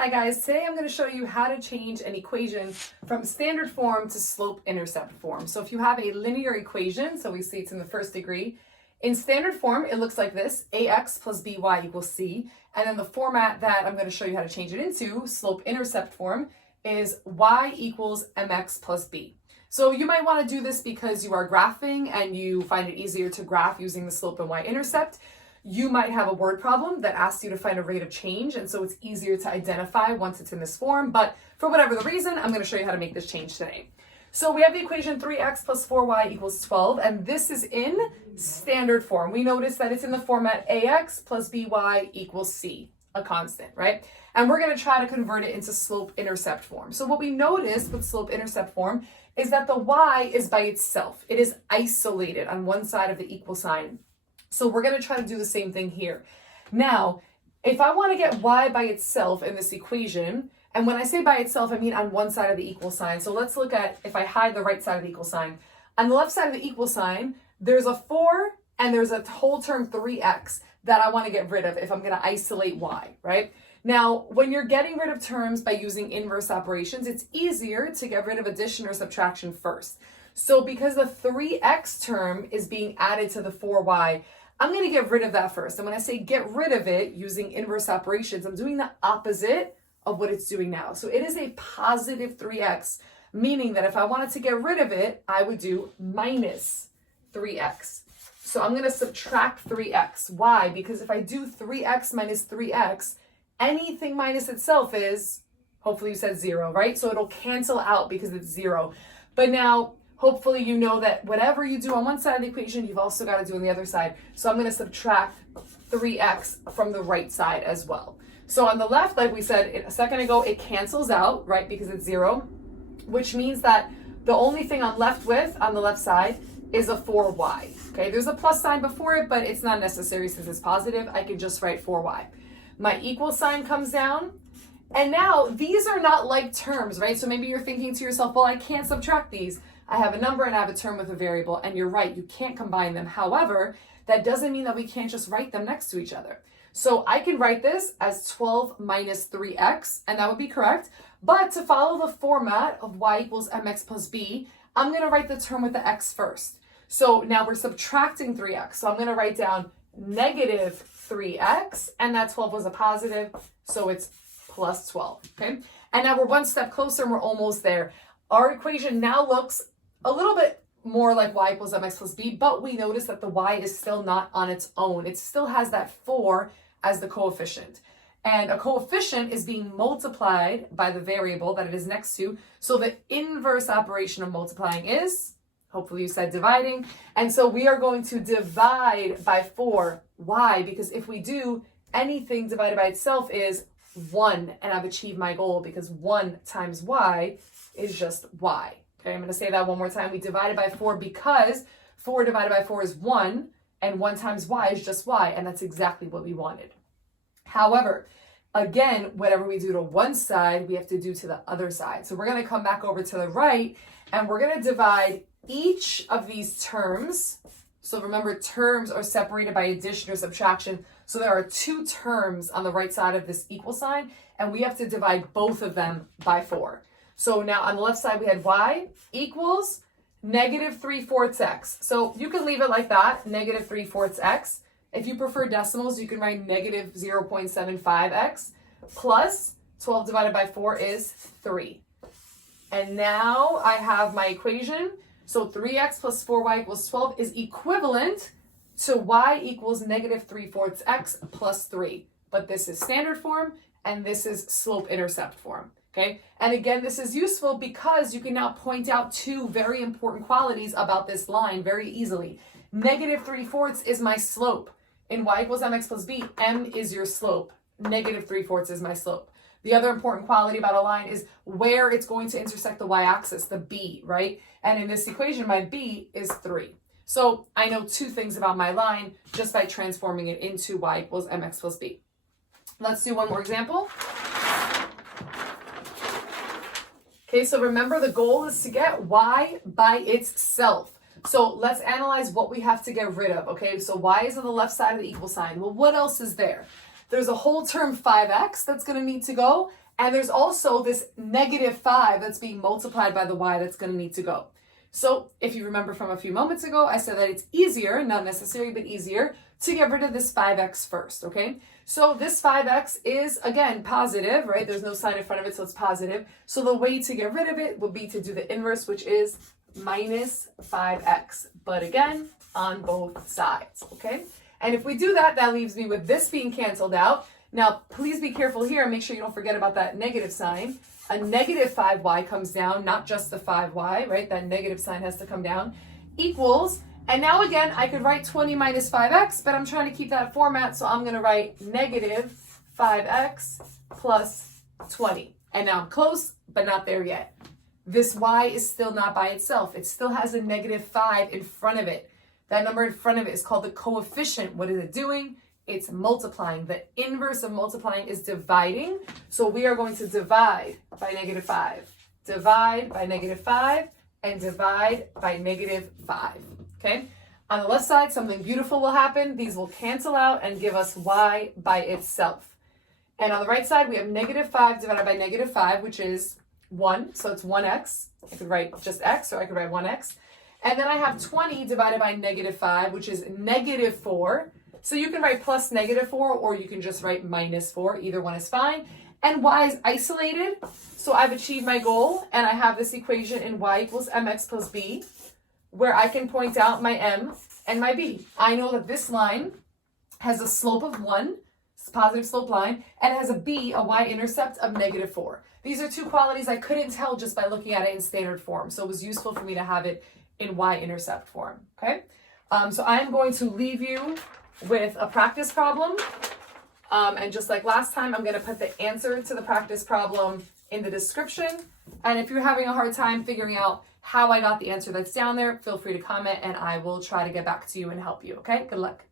Hi guys, today I'm going to show you how to change an equation from standard form to slope intercept form. So if you have a linear equation, so we see it's in the first degree, in standard form it looks like this, ax plus by equals c, and then the format that I'm going to show you how to change it into, slope intercept form, is y equals mx plus b. So you might want to do this because you are graphing and you find it easier to graph using the slope and y-intercept. You might have a word problem that asks you to find a rate of change, and so it's easier to identify once it's in this form, but for whatever the reason, I'm going to show you how to make this change today. So we have the equation 3x plus 4y equals 12, and this is in standard form. We notice that it's in the format ax plus by equals c, a constant, right? And we're going to try to convert it into slope intercept form. So what we notice with slope intercept form is that the y is by itself. It is isolated on one side of the equal sign. So we're going to try to do the same thing here. Now, if I want to get y by itself in this equation, and when I say by itself, I mean on one side of the equal sign. So let's look at, if I hide the right side of the equal sign. On the left side of the equal sign, there's a 4 and there's a whole term 3x that I want to get rid of if I'm going to isolate y, right? Now, when you're getting rid of terms by using inverse operations, it's easier to get rid of addition or subtraction first. So because the 3x term is being added to the 4y, I'm going to get rid of that first. And when I say get rid of it using inverse operations, I'm doing the opposite of what it's doing now. So it is a positive 3x, meaning that if I wanted to get rid of it, I would do minus 3x. So I'm going to subtract 3x. Why? Because if I do 3x minus 3x, anything minus itself is, hopefully you said 0, right? So it'll cancel out because it's 0. But now, hopefully you know that whatever you do on one side of the equation, you've also got to do on the other side. So I'm going to subtract 3x from the right side as well. So on the left, like we said a second ago, it cancels out, right, because it's 0, which means that the only thing I'm left with on the left side is a 4y. Okay, there's a plus sign before it, but it's not necessary since it's positive. I can just write 4y. My equal sign comes down. And now these are not like terms, right? So maybe you're thinking to yourself, well, I can't subtract these. I have a number and I have a term with a variable, and you're right, you can't combine them. However, that doesn't mean that we can't just write them next to each other. So I can write this as 12 minus 3x, and that would be correct. But to follow the format of y equals mx plus b, I'm going to write the term with the x first. So now we're subtracting 3x. So I'm going to write down negative 3x, and that 12 was a positive, so it's plus 12, okay? And now we're one step closer and we're almost there. Our equation now looks a little bit more like y equals mx plus b, but we notice that the y is still not on its own. It still has that 4 as the coefficient. And a coefficient is being multiplied by the variable that it is next to. So the inverse operation of multiplying is, hopefully you said dividing. And so we are going to divide by 4. Why? Because if we do, anything divided by itself is 1, and I've achieved my goal because 1 times y is just y. Okay, I'm going to say that one more time. We divided by 4 because 4 divided by 4 is 1, and 1 times y is just y, and that's exactly what we wanted. However, again, whatever we do to one side, we have to do to the other side. So we're going to come back over to the right, and we're going to divide each of these terms. So remember, terms are separated by addition or subtraction. So there are 2 terms on the right side of this equal sign, and we have to divide both of them by 4. So now on the left side, we had y equals negative 3/4 x. So you can leave it like that, negative 3/4 x. If you prefer decimals, you can write negative 0.75x plus 12 divided by 4 is 3. And now I have my equation. So 3x plus 4y equals 12 is equivalent to y equals negative 3/4 x plus 3. But this is standard form and this is slope intercept form. Okay, and again, this is useful because you can now point out 2 very important qualities about this line very easily. Negative 3/4 is my slope. In y equals mx plus b, m is your slope. Negative 3/4 is my slope. The other important quality about a line is where it's going to intersect the y-axis, the b, right? And in this equation, my b is 3. So I know 2 things about my line just by transforming it into y equals mx plus b. Let's do one more example. Okay, so remember the goal is to get y by itself. So let's analyze what we have to get rid of. Okay, so y is on the left side of the equal sign. Well, what else is there? There's a whole term 5x that's going to need to go, And there's also this -5 that's being multiplied by the y that's going to need to go. So if you remember from a few moments ago, I said that it's easier, not necessary, but easier to get rid of this 5x first, okay? So this 5x is, again, positive, right? There's no sign in front of it, so it's positive. So the way to get rid of it would be to do the inverse, which is minus 5x. But again, on both sides, okay? And if we do that, that leaves me with this being canceled out. Now, please be careful here and make sure you don't forget about that negative sign. A negative 5y comes down, not just the 5y, right? That negative sign has to come down, equals, and now again, I could write 20 minus 5x, but I'm trying to keep that format, so I'm going to write negative 5x plus 20. And now I'm close, but not there yet. This y is still not by itself. It still has a -5 in front of it. That number in front of it is called the coefficient. What is it doing? It's multiplying. The inverse of multiplying is dividing. So we are going to divide by -5, divide by -5, and divide by -5. Okay? On the left side, something beautiful will happen. These will cancel out and give us y by itself. And on the right side, we have -5 divided by -5, which is 1. So it's 1x. I could write just x, or I could write 1x. And then I have 20 divided by -5, which is -4. So you can write plus -4, or you can just write -4. Either one is fine. And y is isolated. So I've achieved my goal, and I have this equation in y equals mx plus b, where I can point out my m and my b. I know that this line has a slope of 1, it's a positive slope line, and it has a b, a y-intercept of -4. These are two qualities I couldn't tell just by looking at it in standard form. So it was useful for me to have it in y-intercept form, okay? So I'm going to leave you with a practice problem. And just like last time, I'm going to put the answer to the practice problem in the description. And if you're having a hard time figuring out how I got the answer that's down there, feel free to comment and I will try to get back to you and help you, okay? Good luck.